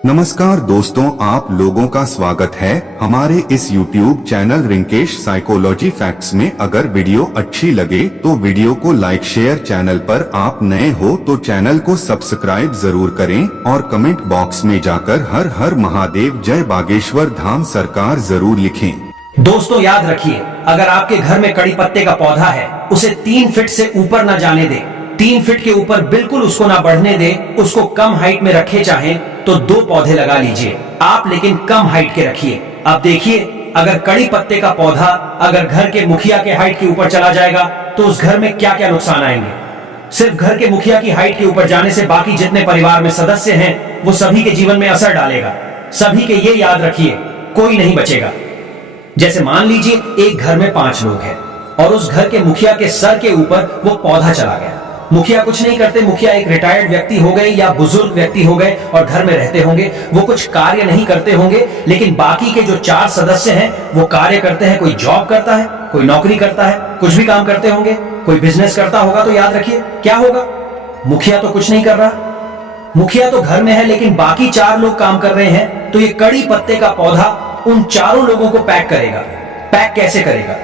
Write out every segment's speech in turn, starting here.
नमस्कार दोस्तों, आप लोगों का स्वागत है हमारे इस YouTube channel Rinkesh psychology facts में। अगर वीडियो अच्छी लगे तो वीडियो को लाइक शेयर, चैनल पर आप नए हो तो चैनल को सब्सक्राइब जरूर करें और कमेंट बॉक्स में जाकर हर हर महादेव जय बागेश्वर धाम सरकार जरूर लिखें। दोस्तों याद रखिए, अगर आपके घर में कड़ी पत्ते का पौधा है उसे 3 फीट से ऊपर ना जाने दे। 3 फीट के ऊपर बिल्कुल उसको ना बढ़ने दे। उसको कम हाइट में रखे चाहें तो 2 पौधे लगा लीजिए आप, लेकिन कम हाइट के रखिए। अब देखिए, अगर कड़ी पत्ते का पौधा अगर घर के मुखिया के हाइट के ऊपर चला जाएगा तो उस घर में क्या क्या नुकसान आएंगे। सिर्फ घर के मुखिया की हाइट के ऊपर जाने से बाकी जितने परिवार में सदस्य हैं वो सभी के जीवन में असर डालेगा। सभी के ये याद रखिए, कोई नहीं बचेगा। जैसे मान लीजिए एक घर में 5 लोग हैं और उस घर के मुखिया के सर के ऊपर वो पौधा चला गया। मुखिया कुछ नहीं करते, मुखिया एक रिटायर्ड व्यक्ति हो गए या बुजुर्ग व्यक्ति हो गए और घर में रहते होंगे, वो कुछ कार्य नहीं करते होंगे, लेकिन बाकी के जो 4 सदस्य हैं वो कार्य करते हैं। कोई जॉब करता है, कोई नौकरी करता है, कुछ भी काम करते होंगे, कोई बिजनेस करता होगा। तो याद रखिए क्या होगा, मुखिया तो कुछ नहीं कर रहा, मुखिया तो घर में है, लेकिन बाकी 4 लोग काम कर रहे हैं। तो ये कड़ी पत्ते का पौधा उन चारों लोगों को पैक करेगा। पैक कैसे करेगा?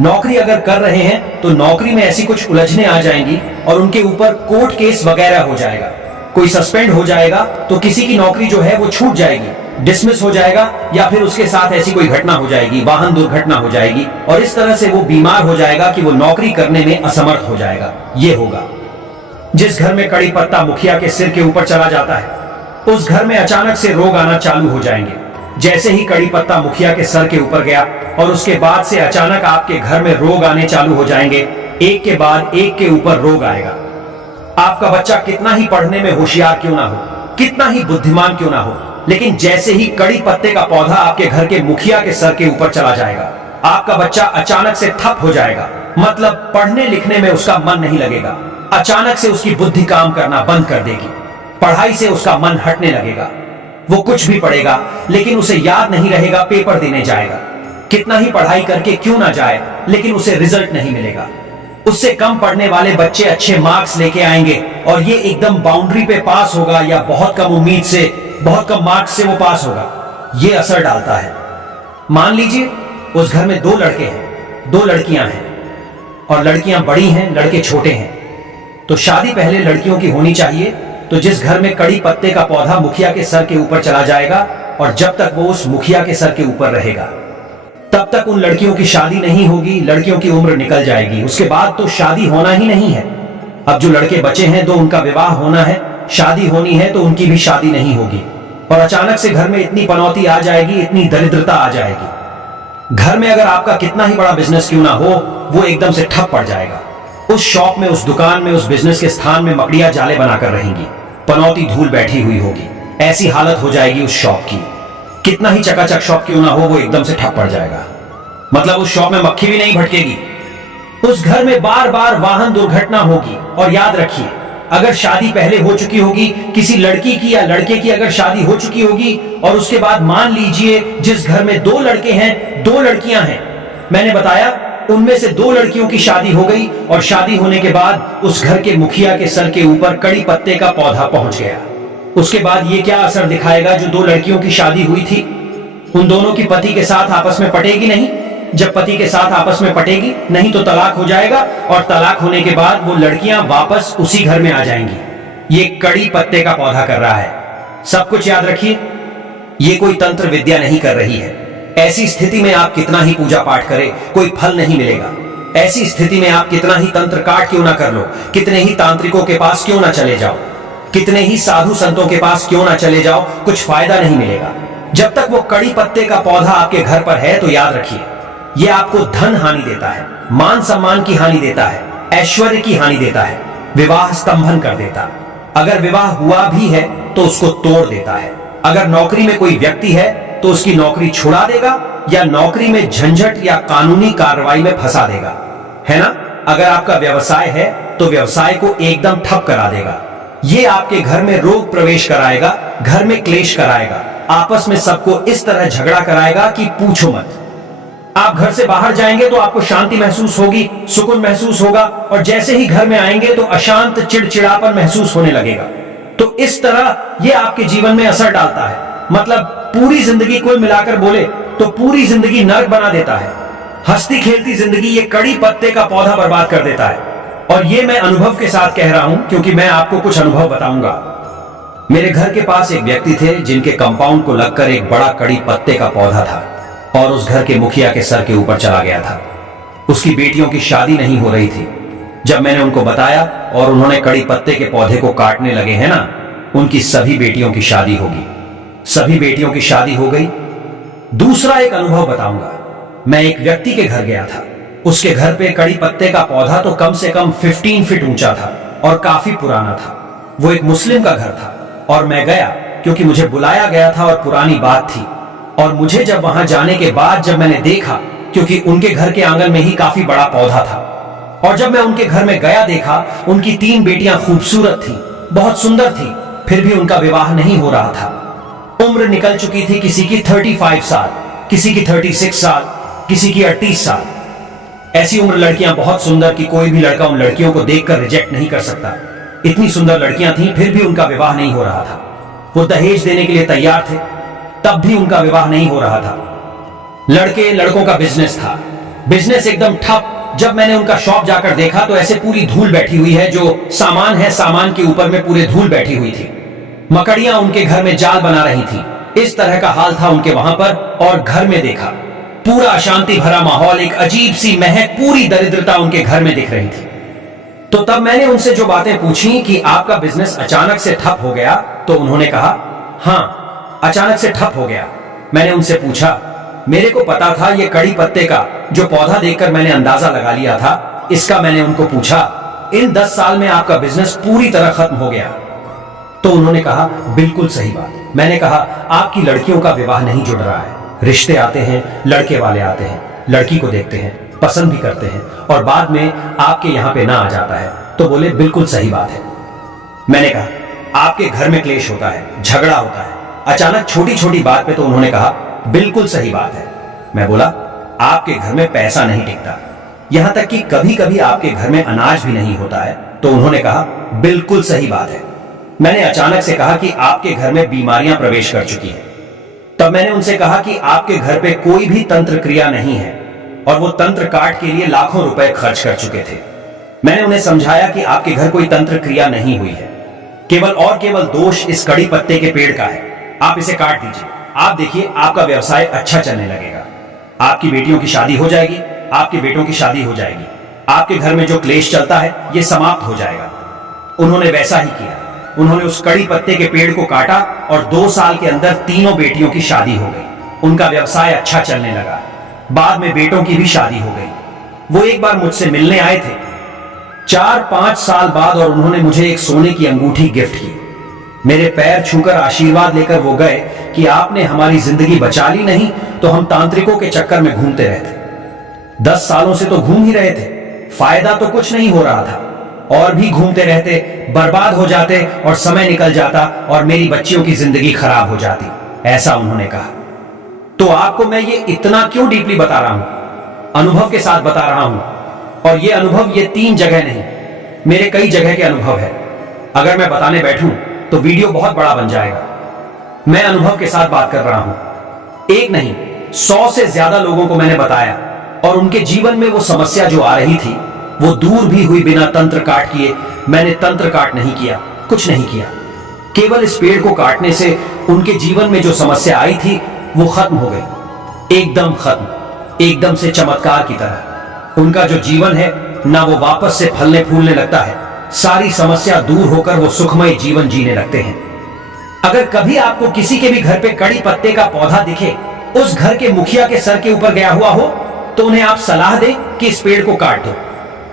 नौकरी अगर कर रहे हैं तो नौकरी में ऐसी कुछ उलझने आ जाएंगी और उनके ऊपर कोर्ट केस वगैरह हो जाएगा। कोई सस्पेंड हो जाएगा तो किसी की नौकरी जो है वो छूट जाएगी, डिसमिस हो जाएगा, या फिर उसके साथ ऐसी कोई घटना हो जाएगी, वाहन दुर्घटना हो जाएगी और इस तरह से वो बीमार हो जाएगा कि वो नौकरी करने में असमर्थ हो जाएगा। ये होगा। जिस घर में कड़ी पत्ता मुखिया के सिर के ऊपर चला जाता है उस घर में अचानक से रोग आना चालू हो जाएंगे। जैसे ही कड़ी पत्ता मुखिया के सर के ऊपर गया और उसके बाद से अचानक आपके घर में रोग आने चालू हो जाएंगे। एक के बाद एक के ऊपर रोग आएगा। आपका बच्चा कितना ही पढ़ने में होशियार क्यों ना हो, कितना ही बुद्धिमान क्यों ना हो, लेकिन जैसे ही कड़ी पत्ते का पौधा आपके घर के मुखिया के सर के ऊपर चला जाएगा, आपका बच्चा अचानक से ठप हो जाएगा। मतलब पढ़ने लिखने में उसका मन नहीं लगेगा। अचानक से उसकी बुद्धि काम करना बंद कर देगी। पढ़ाई से उसका मन हटने लगेगा। वो कुछ भी पढ़ेगा लेकिन उसे याद नहीं रहेगा, पेपर देने जाएगा। कितना ही पढ़ाई करके क्यों ना जाए, लेकिन उसे रिजल्ट नहीं मिलेगा। उससे कम पढ़ने वाले बच्चे अच्छे मार्क्स लेके आएंगे और ये एकदम बाउंड्री पे पास होगा या बहुत कम उम्मीद से, बहुत कम मार्क्स से वो पास होगा। ये असर डालता है। मान लीजिए उस घर में 2 लड़के हैं, 2 लड़कियां हैं और लड़कियां बड़ी हैं, लड़के छोटे हैं। तो शादी पहले लड़कियों की होनी चाहिए। तो जिस घर में कड़ी पत्ते का पौधा मुखिया के सर के ऊपर चला जाएगा और जब तक वो उस मुखिया के सर के ऊपर रहेगा तब तक उन लड़कियों की शादी नहीं होगी। लड़कियों की उम्र निकल जाएगी, उसके बाद तो शादी होना ही नहीं है। अब जो लड़के बचे हैं तो उनका विवाह होना है, शादी होनी है, तो उनकी भी शादी नहीं होगी। और अचानक से घर में इतनी पनौती आ जाएगी, इतनी दरिद्रता आ जाएगी। घर में अगर आपका कितना ही बड़ा बिजनेस क्यों ना हो, वो एकदम से ठप पड़ जाएगा। उस शॉप में, उस दुकान में, उस बिजनेस के स्थान में मकड़ियां जाले बनाकर रहेंगी, पनौती धूल बैठी हुई होगी। ऐसी हालत हो जाएगी उस शॉप की। कितना ही चकाचक शॉप क्यों ना हो, वो एकदम से ठप पड़ जाएगा। मतलब उस शॉप में मक्खी भी नहीं भटकेगी। उस घर में बार बार वाहन दुर्घटना होगी। और याद रखिए, अगर शादी पहले हो चुकी होगी, किसी लड़की की या लड़के की अगर शादी हो चुकी होगी और उसके बाद मान लीजिए जिस घर में 2 लड़के हैं, 2 लड़कियां हैं, मैंने बताया उनमें से 2 लड़कियों की शादी हो गई और शादी होने के बाद उस घर के मुखिया के सर के ऊपर कड़ी पत्ते का पौधा पहुंच गया। उसके बाद ये क्या असर दिखाएगा? जो 2 लड़कियों की शादी हुई थी उन दोनों की पति के साथ आपस में पटेगी नहीं। जब पति के साथ आपस में पटेगी नहीं तो तलाक हो जाएगा और तलाक होने के बाद वो लड़कियां वापस उसी घर में आ जाएंगी। ये कड़ी पत्ते का पौधा कर रहा है। सब कुछ याद रखिए, ये कोई तंत्र विद्या नहीं कर रही है। ऐसी स्थिति में आप कितना ही पूजा पाठ करें, कोई फल नहीं मिलेगा। ऐसी स्थिति में आप कितना ही तंत्र काट क्यों ना कर लो, कितने ही तांत्रिकों के पास क्यों ना चले जाओ, कितने ही साधु संतों के पास क्यों ना चले जाओ, कुछ फायदा नहीं मिलेगा। जब तक वो कड़ी पत्ते का पौधा आपके घर पर है तो याद रखिए, ये आपको धन हानि देता है, मान सम्मान की हानि देता है, ऐश्वर्य की हानि देता है, विवाह स्तंभन कर देता। अगर विवाह हुआ भी है तो उसको तोड़ देता है। अगर नौकरी में कोई व्यक्ति है तो उसकी नौकरी छुड़ा देगा या नौकरी में झंझट या कानूनी कार्रवाई में फंसा देगा, है ना। अगर आपका व्यवसाय है तो व्यवसाय को एकदम ठप करा देगा। ये आपके घर में रोग प्रवेश कराएगा, घर में क्लेश कराएगा, आपस में सबको इस तरह झगड़ा कराएगा कि पूछो मत। आप घर से बाहर जाएंगे तो आपको शांति महसूस होगी, सुकून महसूस होगा, और जैसे ही घर में आएंगे तो अशांत, चिड़चिड़ापन महसूस होने लगेगा। तो इस तरह यह आपके जीवन में असर डालता है। मतलब पूरी जिंदगी कुल मिलाकर बोले तो पूरी जिंदगी नर्क बना देता है। हंसती खेलती जिंदगी ये कड़ी पत्ते का पौधा बर्बाद कर देता है। और ये मैं अनुभव के साथ कह रहा हूं, क्योंकि मैं आपको कुछ अनुभव बताऊंगा। मेरे घर के पास एक व्यक्ति थे जिनके कंपाउंड को लगकर एक बड़ा कड़ी पत्ते का पौधा था और उस घर के मुखिया के सर के ऊपर चला गया था। उसकी बेटियों की शादी नहीं हो रही थी। जब मैंने उनको बताया और उन्होंने कड़ी पत्ते के पौधे को काटने लगे हैं ना, उनकी सभी बेटियों की शादी होगी। सभी बेटियों की शादी हो गई। दूसरा एक अनुभव बताऊंगा। मैं एक व्यक्ति के घर गया था। उसके घर पे कड़ी पत्ते का पौधा तो कम से कम 15 फीट ऊंचा था और काफी पुराना था। वो एक मुस्लिम का घर था और मैं गया क्योंकि मुझे बुलाया गया था और पुरानी बात थी। और मुझे जब वहां जाने के बाद जब मैंने देखा, क्योंकि उनके घर के आंगन में ही काफी बड़ा पौधा था, और जब मैं उनके घर में गया देखा उनकी 3 बेटियां खूबसूरत थी, बहुत सुंदर थी, फिर भी उनका विवाह नहीं हो रहा था। उम्र निकल चुकी थी, किसी की 35 साल, किसी की 36 साल, किसी की 38 साल। ऐसी उम्र लड़कियां बहुत सुंदर कि कोई भी लड़का उन लड़कियों को देखकर रिजेक्ट नहीं कर सकता। इतनी सुंदर लड़कियां थीं, फिर भी उनका विवाह नहीं हो रहा था। वो दहेज देने के लिए तैयार थे, तब भी उनका विवाह नहीं हो रहा था। लड़कों का बिजनेस था, बिजनेस एकदम ठप। जब मैंने उनका शॉप जाकर देखा तो ऐसे पूरी धूल बैठी हुई है, जो सामान है सामान के ऊपर में पूरे धूल बैठी हुई थी। मकड़ियां उनके घर में जाल बना रही थी। इस तरह का हाल था उनके वहां पर। और घर में देखा, पूरा अशांति भरा माहौल, एक अजीब सी महक, पूरी दरिद्रता उनके घर में दिख रही थी। तो तब मैंने उनसे जो बातें पूछी कि आपका बिजनेस अचानक से ठप हो गया, तो उन्होंने कहा हां, अचानक से ठप हो गया। मैंने उनसे पूछा, मेरे को पता था ये कड़ी पत्ते का जो पौधा देखकर मैंने अंदाजा लगा लिया था, इसका मैंने उनको पूछा, इन 10 साल में आपका बिजनेस पूरी तरह खत्म हो गया। तो उन्होंने कहा बिल्कुल सही बात। मैंने कहा आपकी लड़कियों का विवाह नहीं जुड़ रहा है। रिश्ते आते हैं, लड़के वाले आते हैं, लड़की को देखते हैं, पसंद भी करते हैं और बाद में आपके यहां पे ना आ जाता है। तो बोले बिल्कुल सही बात है। मैंने कहा आपके घर में क्लेश होता है, झगड़ा होता है, अचानक छोटी छोटी बात पे। तो उन्होंने कहा बिल्कुल सही बात है। मैं बोला आपके घर में पैसा नहीं टिकता, यहां तक कि कभी कभी आपके घर में अनाज भी नहीं होता है। तो उन्होंने कहा बिल्कुल सही बात है। मैंने अचानक से कहा कि आपके घर में बीमारियां प्रवेश कर चुकी हैं। तब मैंने उनसे कहा कि आपके घर पे कोई भी तंत्र क्रिया नहीं है और वो तंत्र काट के लिए लाखों रुपए खर्च कर चुके थे। मैंने उन्हें समझाया कि आपके घर कोई तंत्र क्रिया नहीं हुई है, केवल और केवल दोष इस कड़ी पत्ते के पेड़ का है। आप इसे काट दीजिए, आप देखिए आपका व्यवसाय अच्छा चलने लगेगा, आपकी बेटियों की शादी हो जाएगी, आपके बेटों की शादी हो जाएगी, आपके घर में जो क्लेश चलता है ये समाप्त हो जाएगा। उन्होंने वैसा ही किया। उन्होंने उस कड़ी पत्ते के पेड़ को काटा और 2 साल के अंदर तीनों बेटियों की शादी हो गई। उनका व्यवसाय अच्छा चलने लगा। बाद में बेटों की भी शादी हो गई। वो एक बार मुझसे मिलने आए थे 4-5 साल बाद और उन्होंने मुझे एक सोने की अंगूठी गिफ्ट की। मेरे पैर छूकर आशीर्वाद लेकर वो गए कि आपने हमारी जिंदगी बचा ली, नहीं तो हम तांत्रिकों के चक्कर में घूमते रहते। 10 सालों से तो घूम ही रहे थे, फायदा तो कुछ नहीं हो रहा था, और भी घूमते रहते, बर्बाद हो जाते और समय निकल जाता और मेरी बच्चियों की जिंदगी खराब हो जाती, ऐसा उन्होंने कहा। तो आपको मैं ये इतना क्यों डीपली बता रहा हूं? अनुभव के साथ बता रहा हूं। और ये अनुभव ये 3 जगह नहीं, मेरे कई जगह के अनुभव है। अगर मैं बताने बैठूं तो वीडियो बहुत बड़ा बन जाएगा। मैं अनुभव के साथ बात कर रहा हूं। एक नहीं, 100 से ज्यादा लोगों को मैंने बताया और उनके जीवन में वो समस्या जो आ रही थी वो दूर भी हुई बिना तंत्र काट किए। मैंने तंत्र काट नहीं किया, कुछ नहीं किया, केवल इस पेड़ को काटने से उनके जीवन में जो समस्या आई थी वो खत्म हो गई, एकदम खत्म, एकदम से चमत्कार की तरह। उनका जो जीवन है ना वो वापस से फलने फूलने लगता है, सारी समस्या दूर होकर वो सुखमय जीवन जीने लगते हैं। अगर कभी आपको किसी के भी घर पे कड़ी पत्ते का पौधा दिखे, उस घर के मुखिया के सर के ऊपर गया हुआ हो, तो उन्हें आप सलाह दें कि इस पेड़ को काट दो।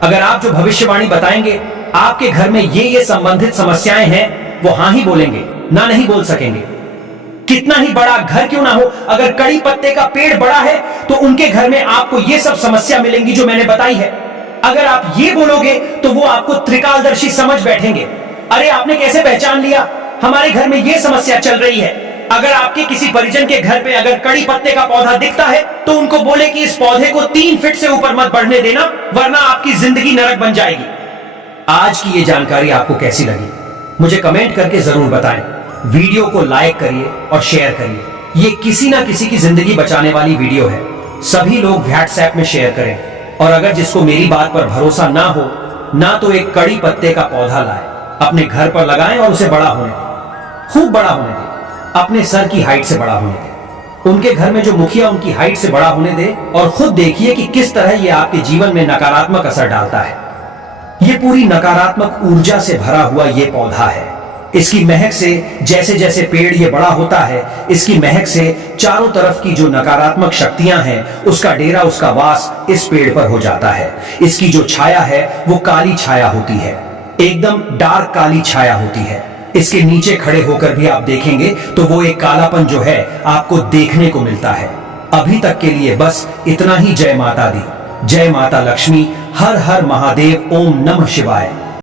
अगर आप जो भविष्यवाणी बताएंगे आपके घर में ये संबंधित समस्याएं हैं, वो हां ही बोलेंगे, ना नहीं बोल सकेंगे। कितना ही बड़ा घर क्यों ना हो, अगर कड़ी पत्ते का पेड़ बड़ा है तो उनके घर में आपको ये सब समस्या मिलेंगी जो मैंने बताई है। अगर आप ये बोलोगे तो वो आपको त्रिकालदर्शी समझ बैठेंगे। अरे आपने कैसे पहचान लिया हमारे घर में ये समस्या चल रही है? अगर आपके किसी परिजन के घर पे अगर कड़ी पत्ते का पौधा दिखता है तो उनको बोले कि इस पौधे को 3 फीट से ऊपर मत बढ़ने देना, वरना आपकी जिंदगी नरक बन जाएगी। आज की ये जानकारी आपको कैसी लगी? मुझे कमेंट करके जरूर बताएं। वीडियो को लाइक करिए और शेयर करिए। ये किसी ना किसी की जिंदगी बचाने वाली वीडियो है। सभी लोग व्हाट्सएप में शेयर करें। और अगर जिसको मेरी बात पर भरोसा ना हो, ना तो एक कड़ी पत्ते का पौधा लाए, अपने घर पर लगाएं और उसे बड़ा होने दें, खूब बड़ा होने दें, अपने सर की हाइट से बड़ा होने दें। उनके घर में जो मुखिया उनकी हाइट से बड़ा होने दे और खुद देखिए कि किस तरह यह आपके जीवन में नकारात्मक असर डालता है। यह पूरी नकारात्मक ऊर्जा से भरा हुआ यह पौधा है। इसकी महक से जैसे जैसे पेड़ ये बड़ा होता है, इसकी महक से चारों तरफ की जो नकारात्मक शक्तियां हैं, उसका डेरा, उसका वास इस पेड़ पर हो जाता है। इसकी जो छाया है वो काली छाया होती है, एकदम डार्क काली छाया होती है। इसके नीचे खड़े होकर भी आप देखेंगे तो वो एक कालापन जो है आपको देखने को मिलता है। अभी तक के लिए बस इतना ही। जय माता दी, जय माता लक्ष्मी, हर हर महादेव, ओम नमः शिवाय।